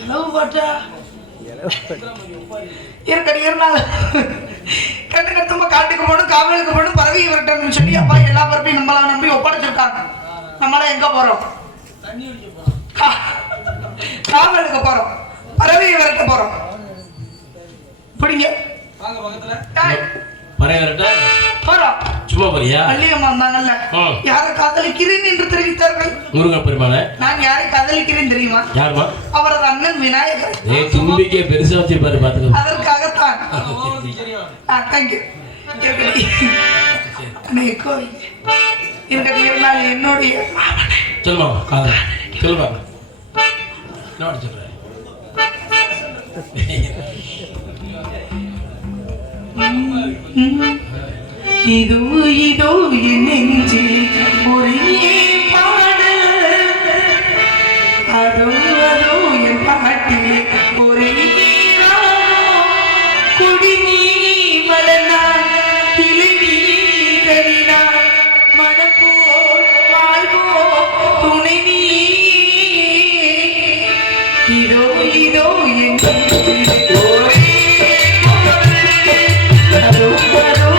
இளவு பாட்டா இருக்கடி இருந்தாங்க கண்டு கட்டுமா காட்டுக்கு போகணும் காவலுக்கு போகணும் பறவை விரட்டணும்னு சொல்லி அப்பா எல்லா பறவையும் நம்மள நம்பி ஒப்படைச்சிருக்காங்க. நம்மள எங்க போறோம்? காவலுக்கு போறோம், பறவையை விரட்ட போறோம். பிடிங்க சும்மா போறியா? வள்ளியம்மா இருந்தாங்கல்ல, யாரை காதலிக்கிறேன் என்று தெரிவித்தார்கள். முருகன் பெருமானே. நான் யாரை காதலிக்கிறேன் தெரியுமா? யாருமா? அவரது அண்ணன் விநாயகர். தும்பிக்கே பெருசா வச்சிருப்பாரு பாத்துக்கோ. அதற்காகத்தான் என்னுடைய சொல்லுமா சொல்லுமா சொல்ற இதோ இதோ என் நெஞ்சில் ஒரே பாடல், அதோ அதோ என் பாட்டில் ஒரே குடிநீ மலர்ந்தால் கிளிநீ கனினாள் மனப்போல் வாழ்வோம் துணை நீ. இதோ இதோ என் நெஞ்சில் ஒரே அதோ அதோ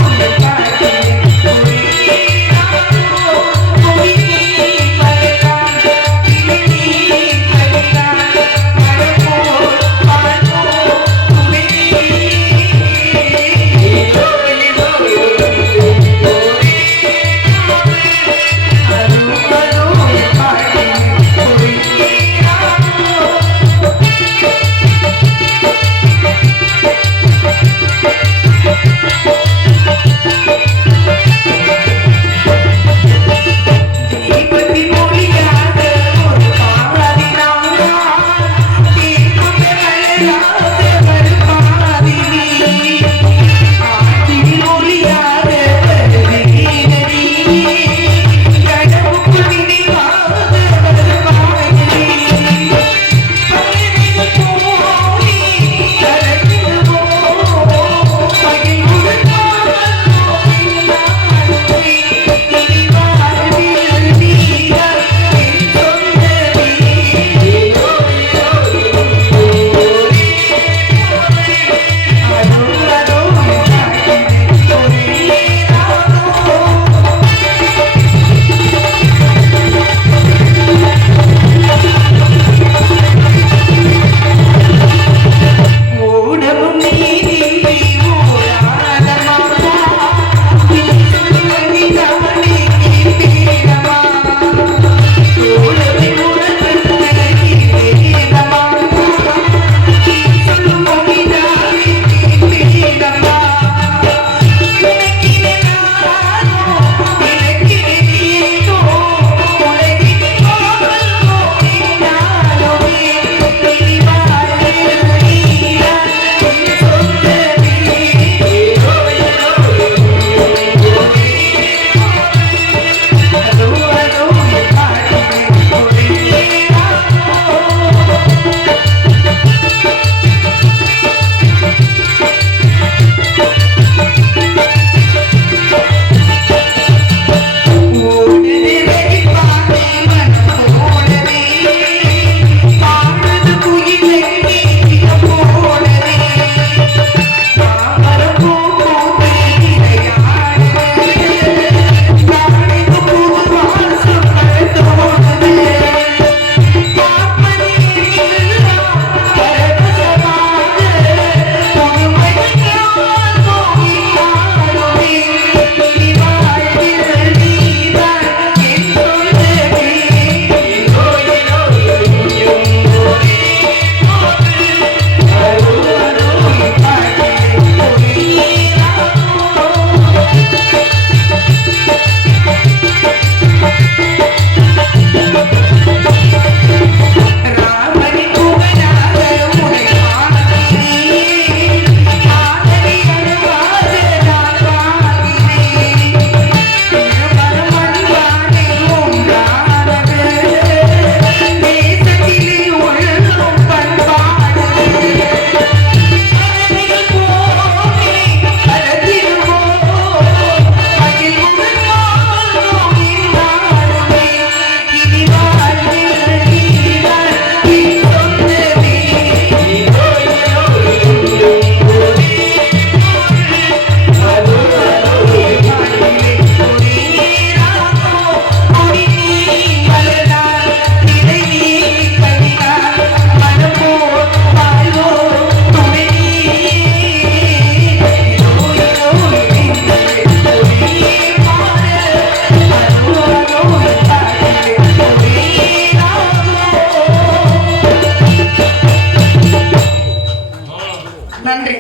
நன்றி.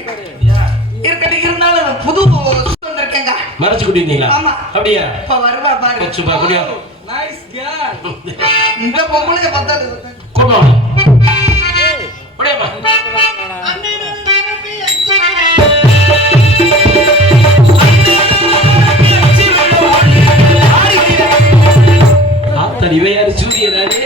இருக்கட்டும், இருந்தாலும் புது வந்திருக்கேங்க. மறைச்சு குட்டிங்களா? ஆமா. அப்படியா? இப்ப வருவா பாரு. சும்மா குடியா. Nice girl. இந்த பொம்பளைங்க பத்தாது. கொண்டு வா. அப்படியாமா? ஆத்தடி வேற சூரியனானே.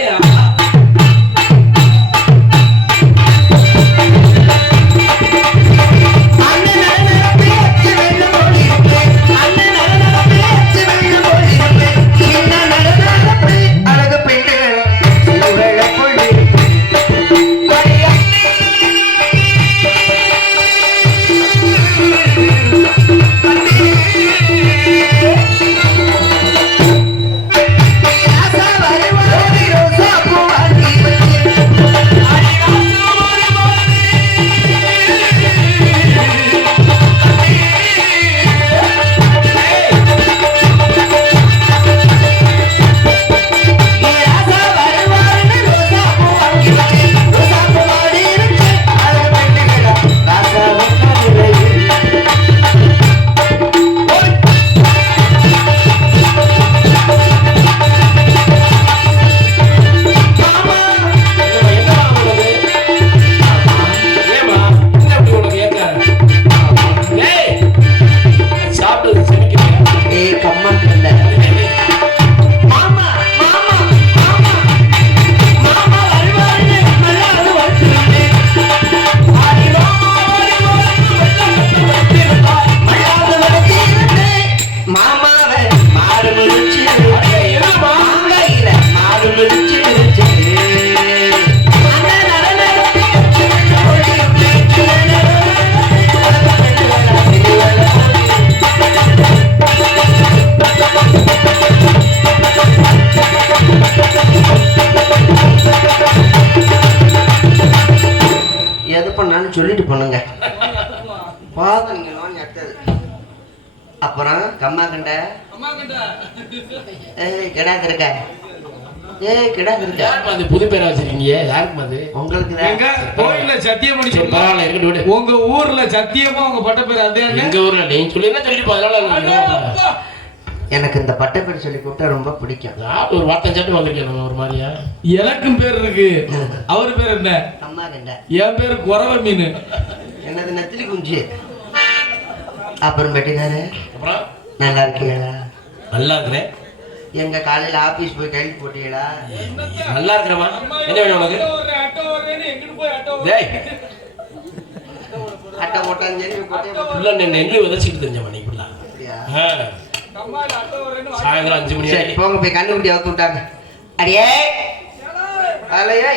சொல்லிட்டு போனுங்க. பாதங்களோன்னு எட்டது. அப்புறம் கம்மா கண்ட கிடாக்கு இருக்க. கிடாக்கு இருக்க. அது புது பேரா வச்சிருக்கீங்க? யாருக்கு அது? உங்களுக்கு கோயில்ல சத்தியம் பண்ணி பரவாயில்ல இருக்கட்டும் விடு. உங்க ஊர்ல சத்தியமா உங்க பட்ட பேர் அதே. எங்க ஊர்ல நீங்க சொல்லினா சொல்லிட்டு அதனால எனக்கு இந்த பட்ட பேர் சொல்லி கூப்பிட்டா ரொம்ப பிடிக்கும். ஒரு வார்த்தை சாட்டு வந்திருக்கேன் ஒரு மாதிரியா. எனக்கும் பேர் இருக்கு. அவரு பேர் என்ன? அம்மா கண்ட. என் பேரு குறவ மீன். என்னது நெத்திலி குஞ்சு. அப்புறம் பெட்டினாரு. அப்புறம் நல்லா இருக்கீங்களா? நல்லா இருக்கிறேன். எங்க காலையில ஆபீஸ் போய் கையில் போட்டீங்களா? நல்லா இருக்கிறமா. என்ன வேணும் உனக்கு? அட்டை போட்டாலும் சரி ஃபுல்லா நெல்லு விதைச்சிட்டு தெரிஞ்சவன் நீ ஃபுல்லா. சாயந்தரம் 5 மணி. சரி போங்க போய் கண்ணுக்குட்டி அவுத்து விட்டாங்க. அடியே அலையே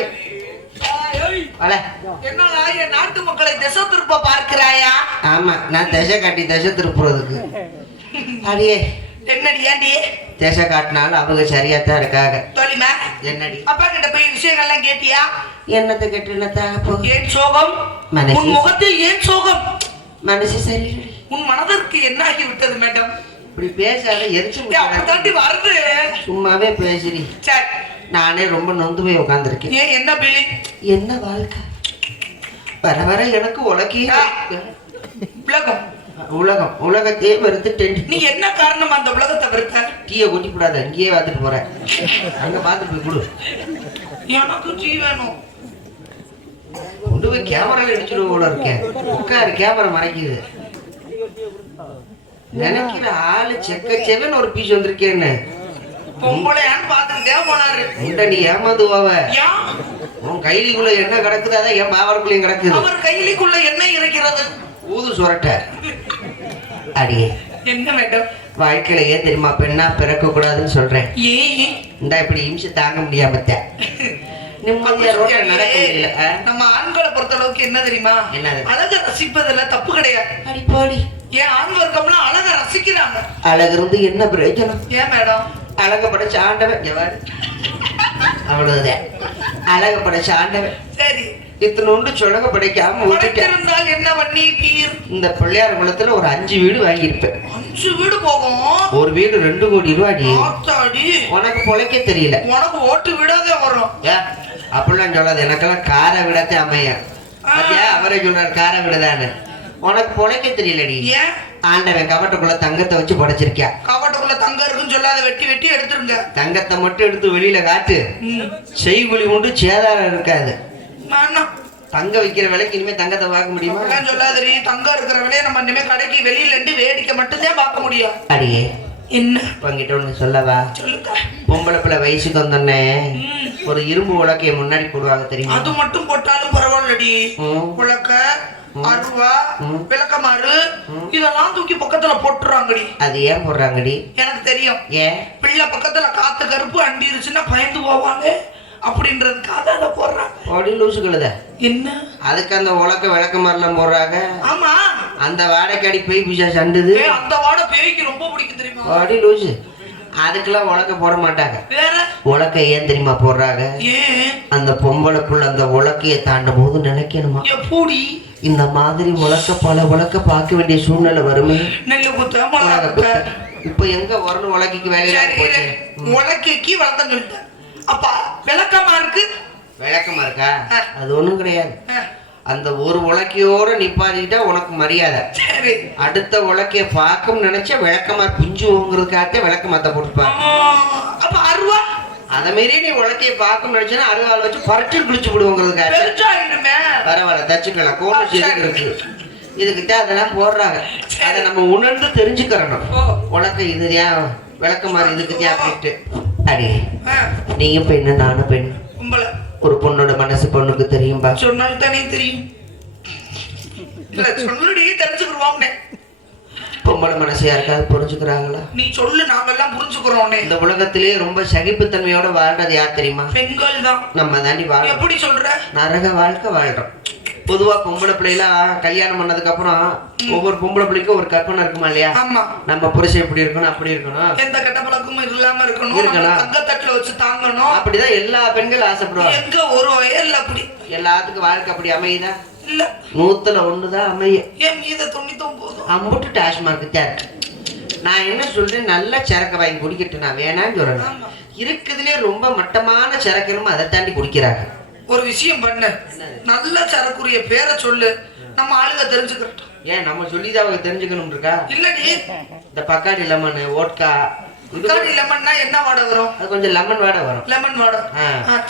அல. என்னடா என் நாட்டு மக்களை திசை திருப்ப பார்க்கிறாயா? ஆமா, நான் திசை காட்டி திசை திருப்புறதுக்கு. அடியே என்னடி ஏண்டி திசை காட்டினாலும் அவங்க சரியாத்தான் இருக்காங்க. தோழிமா என்னடி அப்பா கிட்ட போய் விஷயங்கள்லாம் கேட்டியா? என்னத்தை கேட்டு என்னத்தாக போகுது? ஏன் சோகம்? மனசு. உன் முகத்தில் ஏன் சோகம்? மனசு சரியில்லை. உன் மனதிற்கு என்ன ஆகி விட்டது மேடம்? இப்படி பேசாத எரிச்சு தாண்டி வருது. சும்மாவே பேசுறி. சரி நானே ரொம்ப நொந்து போய் உட்காந்துருக்கேன். ஏன் என்ன பிள்ளை? என்ன வாழ்க்கை வர வர எனக்கு உலகிய உலகம் உலகம் உலகத்தையே வெறுத்துட்டேன். நீ என்ன காரணம் அந்த உலகத்தை வெறுத்த? டீயை கொட்டி கூடாது, அங்கேயே பார்த்துட்டு போறேன். அங்க பார்த்துட்டு போய் கொடு. எனக்கு டீ வேணும். கொண்டு போய் கேமரால அடிச்சுடுவோம் போல இருக்கேன். உட்காரு, கேமரா மறைக்குது. நினைக்கிற ஆளு செக்க செவன் ஒரு பீஸ் வந்திருக்கேன்னு பொம்பளையான்னு பாத்துக்கிட்டே போனாரு. உண்ட நீ ஏமாந்துவாவ. ஏன்? உன் கைலிக்குள்ள என்ன கிடக்குது அதான் என் பாவருக்குள்ளயும் கிடக்குது. அவர் கையிலுக்குள்ள என்ன இருக்கிறது? ஊது சுரட்ட. அடியே என்ன மேடம்? வாழ்க்கையில ஏன் தெரியுமா பெண்ணா பிறக்க கூடாதுன்னு சொல்றேன். ஏன் இந்த இப்படி இம்சை தாங்க முடியாம நிம்மதியா ரோட்ல நடக்க முடியல. நம்ம ஆண்களை பொறுத்த அளவுக்கு என்ன தெரியுமா? என்னது? அழக ரசிப்பதுல தப்பு கிடையாது. அடி போடி. ஏன் ஆண் வர்க்கம்லாம் அழக ரசிக்கிறாங்க. அழகு இருந்து என்ன பிரயோஜனம்? ஏன் மேடம்? அழக படைச்ச ஆண்டவன் எவ்வாறு? அவ்வளவுதான். அழக படைச்ச ஆண்டவன் சரி இத்தனோண்டு சொலக படைக்காம இருந்தால் என்ன பண்ணி பீர்? இந்த பிள்ளையார் குளத்துல ஒரு 5 வீடு வாங்கியிருப்பேன். 5 வீடு போகும். ஒரு வீடு 2 கோடி ரூபாடி. ஆத்தாடி, உனக்கு பொழைக்க தெரியல. உனக்கு ஓட்டு வீடாதே வரும். அப்படிலாம் சொல்லாது. எனக்கெல்லாம் காரை விடத்தே அமைய. பாத்தியா அவரே சொல்றாரு காரங்கடுதான்னு. உனக்கு பொழைக்க தெரியலடி. ஏன் ஆண்டவன் கவட்டுக்குள்ள தங்கத்தை வச்சு புடைச்சிருக்கியா. கவட்டுக்குள்ள தங்கம் இருக்குன்னு சொல்லாத, வெட்டி வெட்டி எடுத்துருங்க. தங்கத்தை மட்டும் எடுத்து வெளியில காட்டு. செய்குழி உண்டு சேதாரம் இருக்காது. தங்க வைக்கிற விலைக்கு இனிமே தங்கத்தை பார்க்க முடியுமா? சொல்லாதடி, தங்கம் இருக்கிற விலையை நம்ம இனிமே கடைக்கு வெளியில இருந்து வேடிக்கை மட்டும்தான் பார்க்க முடியும். அடியே என்ன உங்ககிட்ட ஒண்ணு சொல்லவா? சொல்லுங்க. பொம்பளை பிள்ளை வயசுக்கு வந்தோடனே ஒரு இரும்பு உலக்கைய முன்னாடி போடுவாங்க தெரியுமா? அது மட்டும் போட்டாலும் பரவாயில்லடி. உலக்க, அருவா, விளக்கமாறு இதெல்லாம் தூக்கி பக்கத்துல போட்டுறாங்கடி. அது ஏன் போடுறாங்கடி? எனக்கு தெரியும். ஏன்? பிள்ளை பக்கத்துல காத்து கருப்பு அண்டிருச்சுன்னா பயந்து போவாங்க அப்படின்றதுக்காக அதை போடுறாங்க. ஓடி லூசு கழுத. என்ன அதுக்கு அந்த உலக்க விளக்கமாறுலாம் போடுறாங்க. ஆமா, அந்த வாடைக்கு அடி பேய் பிசா சண்டுது. அந்த வாடை பேய்க்கு ரொம்ப பிடிக்கும் தெரியுமா? ஓடி லூசு. அதுக்கெல்லாம் உலக்க போட மாட்டாங்க. வேற உலக்க ஏன் தெரியுமா போடுறாங்க? ஏன்? அந்த பொம்பளை புள்ள அந்த உலக்கைய தாண்டும் போது நினைக்கணுமா, எப்படி இந்த மாதிரி உலக்க பல உலக்க பார்க்க வேண்டிய சூழ்நிலை வருமே. நெல்லு குத்த மிளகா குத்த. இப்ப எங்க வரணும் உலக்கைக்கு வேலையா போச்சு. உலக்கைக்கு வளர்த்தம் சொல்லிட்டேன். அப்பா விளக்கமா இருக்கு. விளக்கமா இருக்கா? அது ஒண்ணும் கிடையாது. அந்த ஒரு உலக்கையோட நிப்பாட்டிக்கிட்டா உனக்கு மரியாதை. சரி, அடுத்த உலக்கைய பார்க்கும் நினைச்சா விளக்கமா குஞ்சுங்கிறதுக்காக விளக்க மாத்த போட்டுப்பாங்க. அப்ப அருவா அத மாரி நீ உலக்கைய பார்க்கும் நினைச்சா அருவாள் வச்சு பறிச்சு குளிச்சு விடுவோங்கிறதுக்காக. பரவாயில்ல, தச்சுக்கலாம். கோணம் செடி இருக்கு இதுகிட்ட அதெல்லாம் போடுறாங்க. அதை நம்ம உணர்ந்து தெரிஞ்சுக்கிறணும். உலக்கை இதுயா விளக்க மாதிரி இதுக்குத்தியா அப்படின்ட்டு. அடி நீயும் பெண்ணு நானும் பெண். ஒரு பொண்ணோட மனசு பொண்ணுக்கு தெரியும்பா. சொன்னால் தானே தெரியும். தெரிஞ்சுக்கிறோம். பொம்பளை மனசு யாருக்காவது புரிஞ்சுக்கிறாங்களா? நீ சொல்லு, நாங்கெல்லாம் புரிஞ்சுக்கிறோம். இந்த உலகத்திலேயே ரொம்ப சகிப்புத்தன்மையோட வாழ்றது யார் தெரியுமா? பெண்கள் தான். நம்ம தாண்டி வாழ்றோம். எப்படி சொல்ற? நரக வாழ்க்கை வாழ்றோம். பொதுவா பொம்பளை பிள்ளைலாம் கல்யாணம் பண்ணதுக்கு அப்புறம் ஒவ்வொரு பொம்பளை பிள்ளைக்கும் ஒரு கற்பனை இருக்குமா இல்லையா? நம்ம புருஷன் இப்படி இருக்கணும், அப்படி இருக்கணும், எந்த கெட்ட பழக்கமும் இல்லாம இருக்கணும், தங்கத்தட்டுல வச்சு தாங்கணும். அப்படிதான் எல்லா பெண்கள் ஆசைப்படுவாங்க. எங்க ஒரு வயல்ல அப்படி எல்லாத்துக்கும் வாழ்க்கை அப்படி அமையுதா? இல்ல, 100ல 1 அமையும். ஏன் மீத 99 அம்புட்டு டாஸ்மார்க் தேர். நான் என்ன சொல்றேன், நல்ல சரக்கு வாங்கி குடிக்கட்டு நான் வேணான்னு சொல்றேன். இருக்குதுலயே ரொம்ப மட்டமான சரக்குன்னு அதை தாண்டி குடிக்கிறாங்க. ஒரு விஷயம் பண்ண, நல்ல சரக்குரிய பேரை சொல்லு, நம்ம ஆளுங்க தெரிஞ்சுக்கிறோம். ஏன் நம்ம சொல்லிதான் அவங்க தெரிஞ்சுக்கணும் இருக்கா? இல்லடி, இந்த பக்காடி லெமன் ஓட்கா. பக்காடி லெமன்னா என்ன வாடை வரும்? அது கொஞ்சம் லெமன் வாடை வரும். லெமன் வாடை.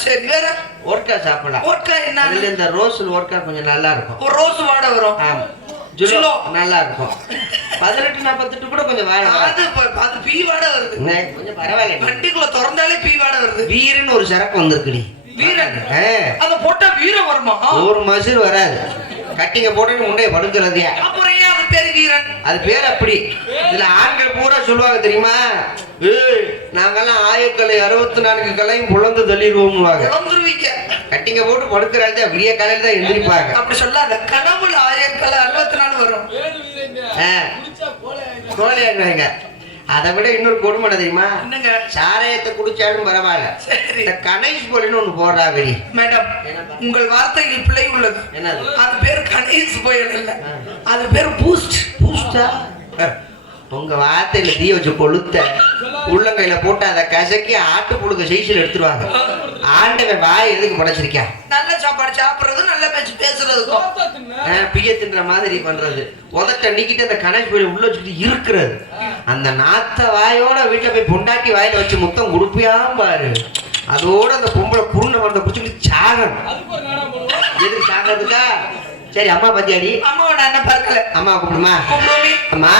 சரி, வேற ஓட்கா சாப்பிடலாம். ஓட்கா என்ன? அதுல இந்த ரோஸ் ஓட்கா கொஞ்சம் நல்லா இருக்கும். ஒரு ரோஸ் வாடை வரும். ஆமா, ஜுலோ நல்லா இருக்கும். 1848 கூட கொஞ்சம் வாடை. அது பீ வாடை வருது. கொஞ்சம் பரவாயில்ல, வண்டிக்குள்ள திறந்தாலே பீ வாடை வருது. வீரன்னு ஒரு சரக்கு வந்திருக்குடி. வீரன் அத போட்டா வீரம் வருமா? ஒரு மசில் வராது. கட்டிங்க போட்டு முன்னே படுக்கிறதே. அப்புறம் ஏன் அது பேர் வீரன்? அது பேர் அப்படி. இதுல ஆண்கள் பூரா சொல்லுவாங்க தெரியுமா, நாங்கெல்லாம் 64 கலையும் புலந்து தள்ளிடுவோம். கட்டிங்க போட்டு படுக்கிறாள் விடிய காலையில தான் எந்திரிப்பாங்க. அப்படி சொல்லாத, கடவுள் 64 வரும். கோலையாங்க. அதை விட இன்னொரு கொடுமை தெரியுமா? சாராயத்தை குடிச்சாலும் பரவாயில்ல, இந்த கணேஷ் போலின்னு ஒண்ணு போடுறாங்கடி. மேடம், உங்கள் வார்த்தையில் பிழை உள்ளது. என்னது? அது பேர் கணேஷ் போயல் இல்ல, அது பேர் பூஸ்ட். பூஸ்டா? உங்க வார்த்தையில தீய வச்சு கொளுத்த உள்ளங்கையில போட்டு அதை கசக்கி ஆட்டு புழுக்க சைஸ்ல எடுத்துருவாங்க. ஆண்டவன் வாய் எதுக்கு படைச்சிருக்கா? நல்ல சாப்பாடு சாப்பிடுறது, நல்ல பேச்சு பேசுறதுக்கும் பிய தின்ற மாதிரி பண்றது. உதட்ட நீக்கிட்டு அந்த கணேஷ் போய் உள்ள வச்சுட்டு இருக்கிறது. அந்த நாத்த வாயோட வீட்டுல போய் பொண்டாட்டி வாயில வச்சு முத்தம் கொடுப்பியாம பாரு. அதோட அந்த பொம்பளை குருணை வந்த குடிச்சுக்கிட்டு சாகணும். எதுக்கு சாகிறதுக்கா? சரி, அம்மா பத்தியாடி. அம்மாவோட அண்ணன் பறக்கல. அம்மா கூப்பிடுமா? அம்மா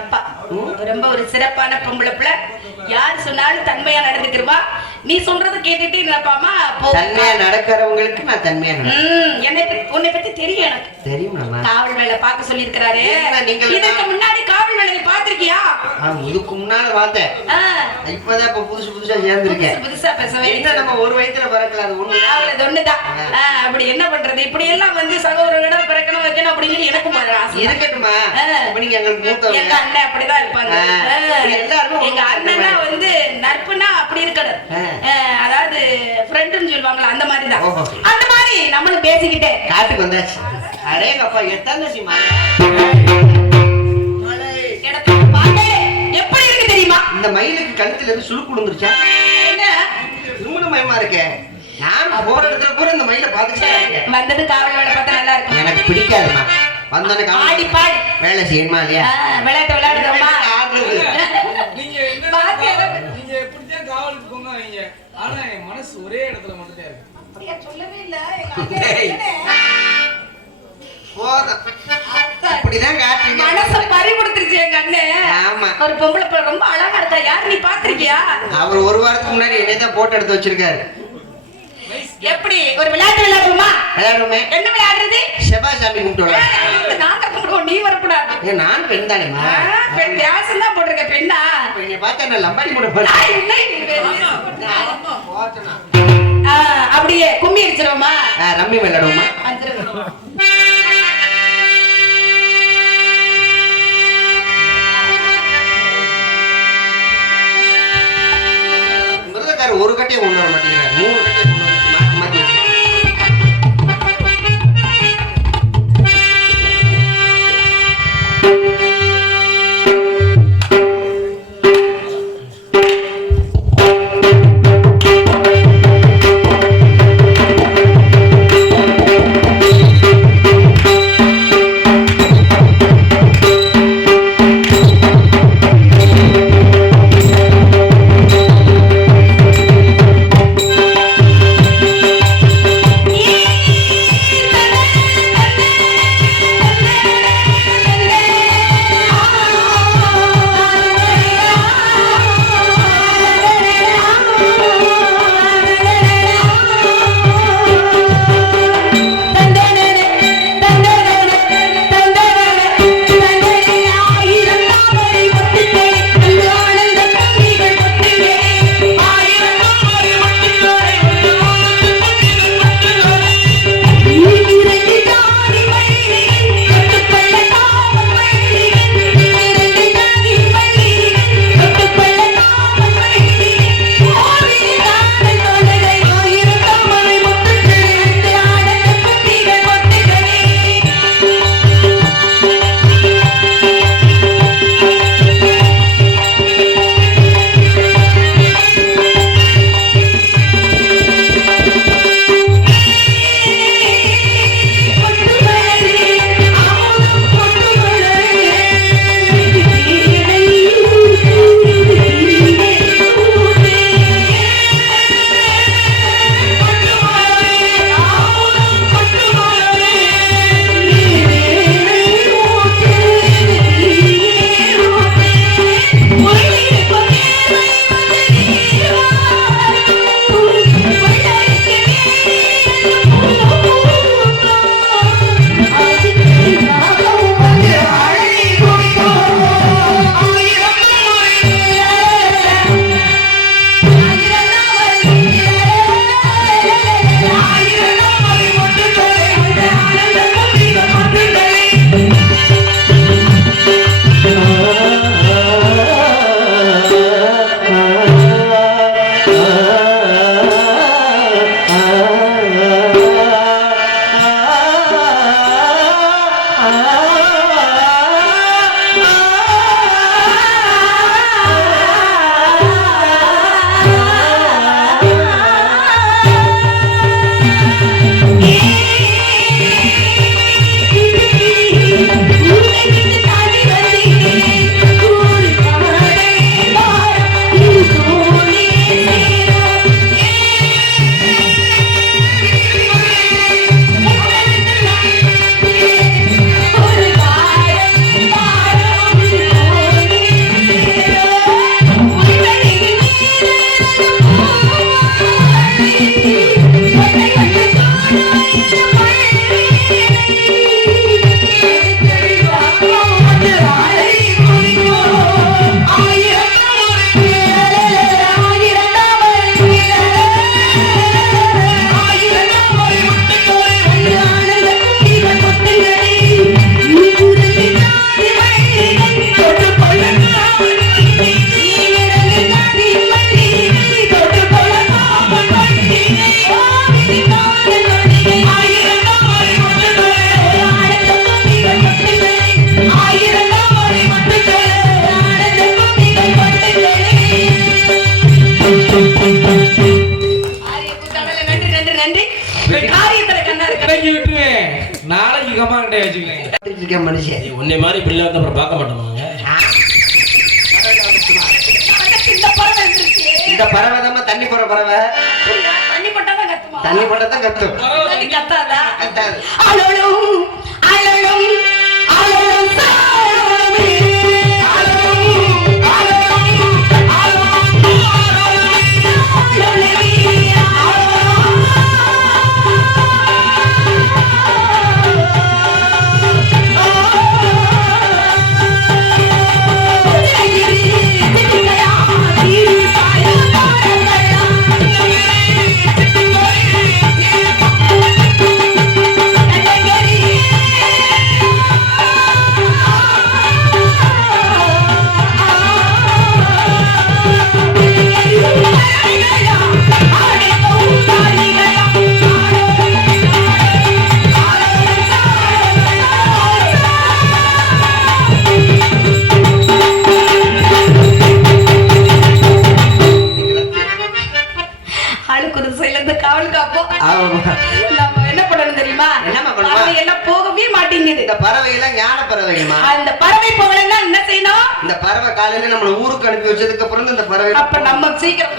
அப்பா ரொம்ப ஒரு சிறப்பான பொம்பளை பிள்ளை. யார் சொன்னாலும் தன்மையா நடந்துக்கிறவா. நீ சொல்றது கேட்டுட்டு நினைப்பாமா தன்மையா நடக்கிறவங்களுக்கு நான் தன்மையா உன்னை பத்தி தெரியும் எனக்கு தெரியும். காவல் வேலை பார்க்க சொல்லி இருக்கிறாரு. நீங்கள் இதுக்கு முன்னாடி காவல் வேலையை பாத்திருக்கியா? இதுக்கு முன்னால பார்த்தேன். இப்பதான் இப்ப புதுசா சேர்ந்திருக்கேன். புதுசா பேசவே என்ன நம்ம ஒரு வயசுல பிறக்கல, அது ஒண்ணு அவளது ஒண்ணுதான். அப்படி என்ன பண்றது? இப்படி எல்லாம் வந்து சகோதரர்களிடம் பிறக்கணும் வைக்கணும் அப்படிங்கிறது எனக்கும் ஆசை இருக்கட்டுமா. நீங்க எங்களுக்கு மூத்தவங்க. எங்க அண்ணன் அப்படிதான் இருப்பாங்க. எல்லாரும் எங்க அண்ணன்னா வந்து நட்புனா அப்படி இருக்கணும். அதாவது ஃப்ரெண்டுன்னு சொல்லுவாங்களா அந்த மாதிரி தான். அந்த மாதிரி நம்மளும் பேசிக்கிட்டே காட்டுக்கு வந்தாச்சு. அடேங்கப்பா எத்தாந்தசி எப்படி இருக்கு தெரியுமா? இந்த மயிலுக்கு கழுத்துல இருந்து சுழுக்கு விழுந்துருச்சா? என்ன திருமண மயமா இருக்கே. நான் போற இடத்துல கூட இந்த மயிலை பாத்துக்கிட்டே வந்தது காவல் வேலை பார்த்தா நல்லா இருக்கும். எனக்கு பிடிக்காதுமா. வந்தோடனே ஆடி பாடி வேலை செய்யணுமா இல்லையா? விளையாட்டு விளையாடுறோமா? நீங்க எப்படித்தான் காவலுக்கு போங்க வைங்க. ஆனா என் மனசு ஒரே இடத்துல மட்டும் இருக்கு. சொல்லவே இல்ல. அப்படிதான் காட்டுறீங்க. மனச பறி கொடுத்துருச்சு எங்க அண்ணன். ஆமா. ஒரு பொம்பளை பிள்ளை ரொம்ப அழகா இருக்கா. யாரு நீ பாத்திருக்கியா? அவர் ஒரு வாரத்துக்கு முன்னாடி என்னதான் போட்டோ எடுத்து வச்சிருக்காரு. எப்படி ஒரு விளையாட்டு விளையாடுமா? விளையாடுமே. என்ன விளையாடுறது? செவ்வாய்சாமி கும்பிட்டு நாங்க கும்பிடுவோம், நீ வரக்கூடாது. நான் பெண் தானேமா. பெண் வியாசம் தான் போட்டிருக்க. பெண்ணா என்னை பார்த்தா நான் லம்பாடி கூட அப்படியே கும்மி அடிச்சிருவோமா? ரம்மி விளையாடுவோமா? ஒரு கட்டையை கொண்டு வர மாட்டேங்கிறார். 3 கட்டையை கொண்டு வந்து மாற்றி மாற்றி மண்டையை வச்சுக்கிறீங்க இருக்கேன் மனுஷன். உன்னை மாதிரி பிள்ளை வந்து அப்புறம் பார்க்க மாட்டோமாங்க. இந்த பறவை இருந்துச்சு. இந்த பறவை தான் தண்ணி போற பறவை. தண்ணி போட்டாதான் கத்துமா? தண்ணி போட்டா தான் கத்தும். தண்ணி கத்தாதா? கத்தாது. அலலும் அலலும் அலலும் சாரமே. அலலும் அலலும் அலலும் அந்த பறவை போகலன்னா என்ன செய்யணும்? இந்த பறவை காலையில நம்மள ஊருக்கு அனுப்பி வச்சதுக்கு அப்புறம் இந்த பறவை அப்ப நம்ம சீக்கிரம்